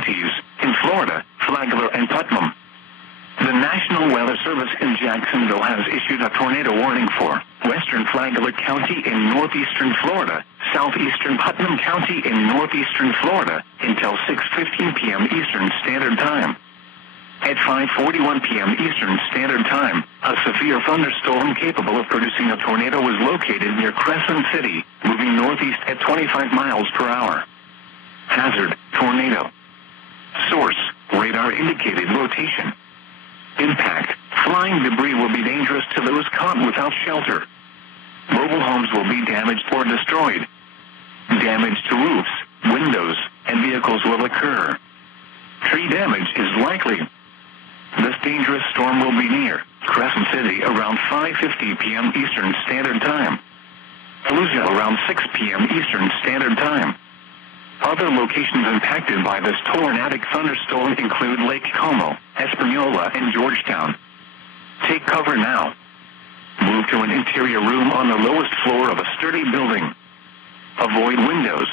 counties in Florida, Flagler and Putnam. The National Weather Service in Jacksonville has issued a tornado warning for western Flagler County in northeastern Florida, southeastern Putnam County in northeastern Florida, until 6:15 p.m. Eastern Standard Time. At 5:41 p.m. Eastern Standard Time, a severe thunderstorm capable of producing a tornado was located near Crescent City, moving northeast at 25 miles per hour. Hazard, tornado. Source, radar indicated rotation. Impact, flying debris will be dangerous to those caught without shelter. Mobile homes will be damaged or destroyed. Damage to roofs, windows, and vehicles will occur. Tree damage is likely. This dangerous storm will be near Crescent City around 5:50 p.m. Eastern Standard Time. Fallujah around 6 p.m. Eastern Standard Time. Other locations impacted by this tornadic thunderstorm include Lake Como, Espanola, and Georgetown. Take cover now. Move to an interior room on the lowest floor of a sturdy building. Avoid windows.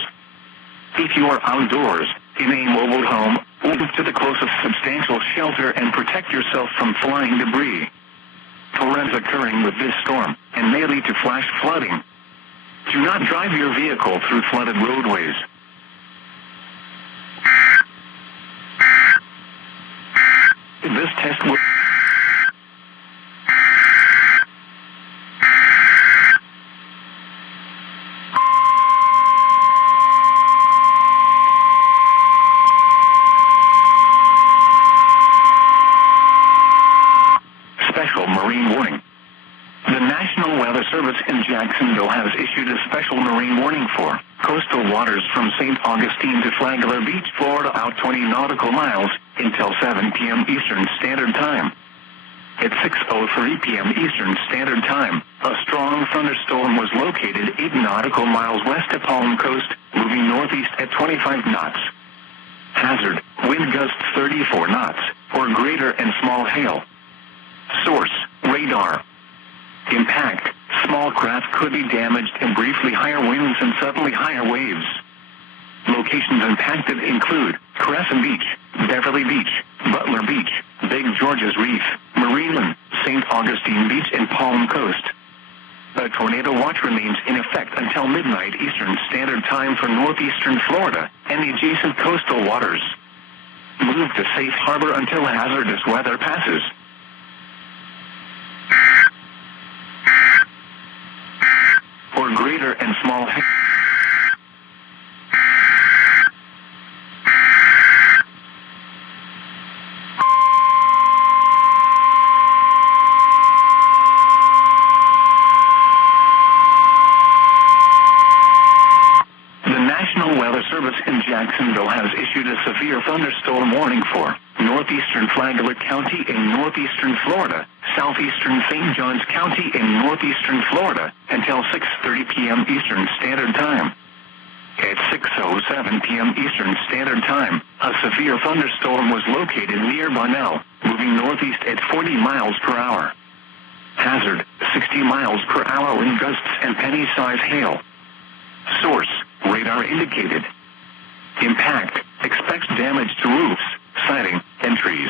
If you are outdoors, in a mobile home, move to the closest substantial shelter and protect yourself from flying debris. Torrents occurring with this storm and may lead to flash flooding. Do not drive your vehicle through flooded roadways. This test will Special Marine Warning. The National Weather Service in Jacksonville has issued a special marine warning for coastal waters from St. Augustine to Flagler Beach, Florida, out 20 nautical miles until 7 p.m. Eastern Standard Time. At 6:03 p.m. Eastern Standard Time, a strong thunderstorm was located 8 nautical miles west of Palm Coast, moving northeast at 25 knots. Hazard, wind gusts 34 knots, or greater, and small hail. Source, radar. Impact, small craft could be damaged and briefly higher winds and suddenly higher waves. Locations impacted include Crescent Beach, Beverly Beach, Butler Beach, Big George's Reef, Marineland, St. Augustine Beach, and Palm Coast. A tornado watch remains in effect until midnight Eastern Standard Time for northeastern Florida and the adjacent coastal waters. Move to safe harbor until hazardous weather passes. Or greater and small hail. The National Weather Service in Jacksonville has issued a severe thunderstorm warning for northeastern Flagler County in northeastern Florida, southeastern St. Johns County in northeastern Florida, until 6:30 p.m. Eastern Standard Time. At 6:07 p.m. Eastern Standard Time, a severe thunderstorm was located near Bunnell, moving northeast at 40 miles per hour. Hazard, 60 miles per hour wind gusts and penny-size hail. Source, radar indicated. Impact, expects damage to roofs, siding, and trees.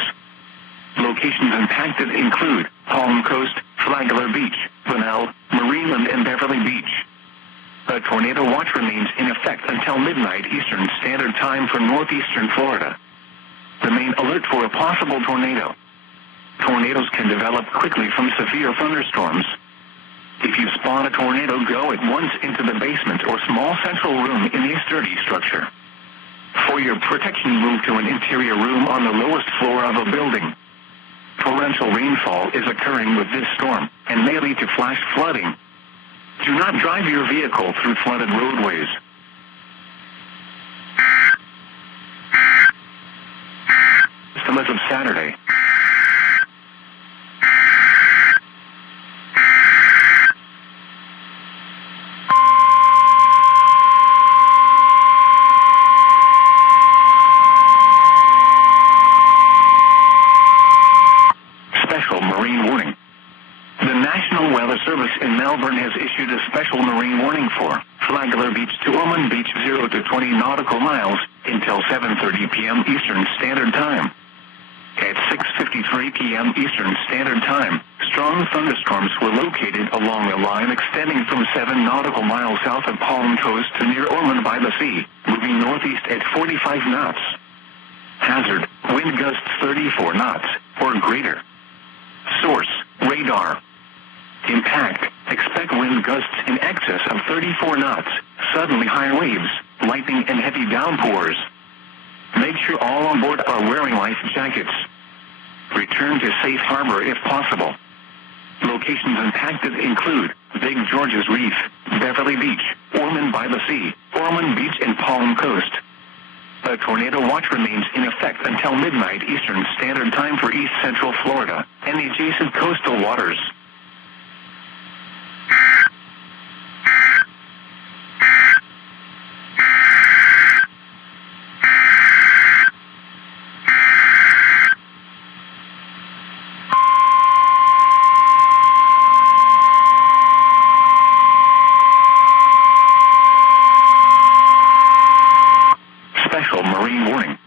Locations impacted include Palm Coast, Flagler Beach, Bunnell, Marineland, and Beverly Beach. A tornado watch remains in effect until midnight Eastern Standard Time for northeastern Florida. Remain alert for a possible tornado. Tornadoes can develop quickly from severe thunderstorms. If you spot a tornado, go at once into the basement or small central room in a sturdy structure. For your protection, move to an interior room on the lowest floor of a building. Torrential rainfall is occurring with this storm and may lead to flash flooding. Do not drive your vehicle through flooded roadways. Estimates of Saturday. Marine warning. The National Weather Service in Melbourne has issued a special marine warning for Flagler Beach to Ormond Beach 0 to 20 nautical miles until 7:30 p.m. Eastern Standard Time. At 6:53 p.m. Eastern Standard Time, strong thunderstorms were located along a line extending from 7 nautical miles south of Palm Coast to near Ormond by the Sea, moving northeast at 45 knots. Hazard, wind gusts 34 knots, or greater. Source, radar. Impact, expect wind gusts in excess of 34 knots, suddenly high waves, lightning and heavy downpours. Make sure all on board are wearing life jackets. Return to safe harbor if possible. Locations impacted include Big George's Reef, Beverly Beach, Ormond by the Sea, Ormond Beach and Palm Coast. A tornado watch remains in effect until midnight Eastern Standard Time for East Central Florida and the adjacent coastal waters. Special marine warning.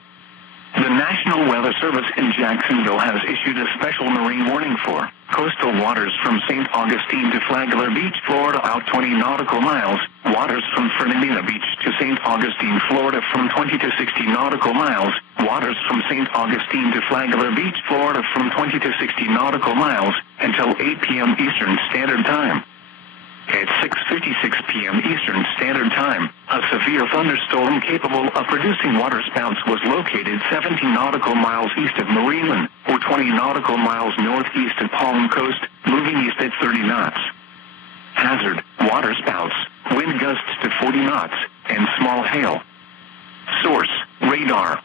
The National Weather Service in Jacksonville has issued a special marine warning for coastal waters from St. Augustine to Flagler Beach, Florida out 20 nautical miles, waters from Fernandina Beach to St. Augustine, Florida from 20 to 60 nautical miles, waters from St. Augustine to Flagler Beach, Florida from 20 to 60 nautical miles, until 8 p.m. Eastern Standard Time. At 6:56 p.m. Eastern Standard Time, a severe thunderstorm capable of producing waterspouts was located 17 nautical miles east of Marineland, or 20 nautical miles northeast of Palm Coast, moving east at 30 knots. Hazard, waterspouts, wind gusts to 40 knots, and small hail. Source, radar.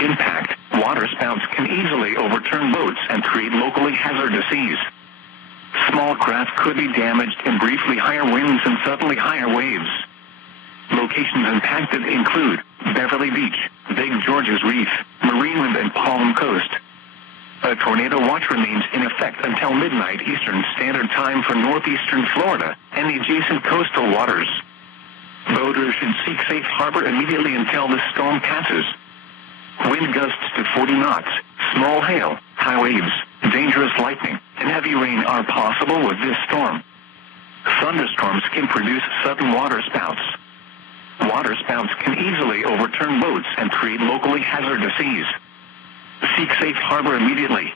Impact, waterspouts can easily overturn boats and create locally hazardous seas. Small craft could be damaged in briefly higher winds and suddenly higher waves. Locations impacted include Beverly Beach, Big George's Reef, Marineland and Palm Coast. A tornado watch remains in effect until midnight Eastern Standard Time for northeastern Florida and the adjacent coastal waters. Boaters should seek safe harbor immediately until the storm passes. Wind gusts to 40 knots, small hail, high waves, dangerous lightning, and heavy rain are possible with this storm. Thunderstorms can produce sudden waterspouts. Waterspouts can easily overturn boats and create locally hazardous seas. Seek safe harbor immediately.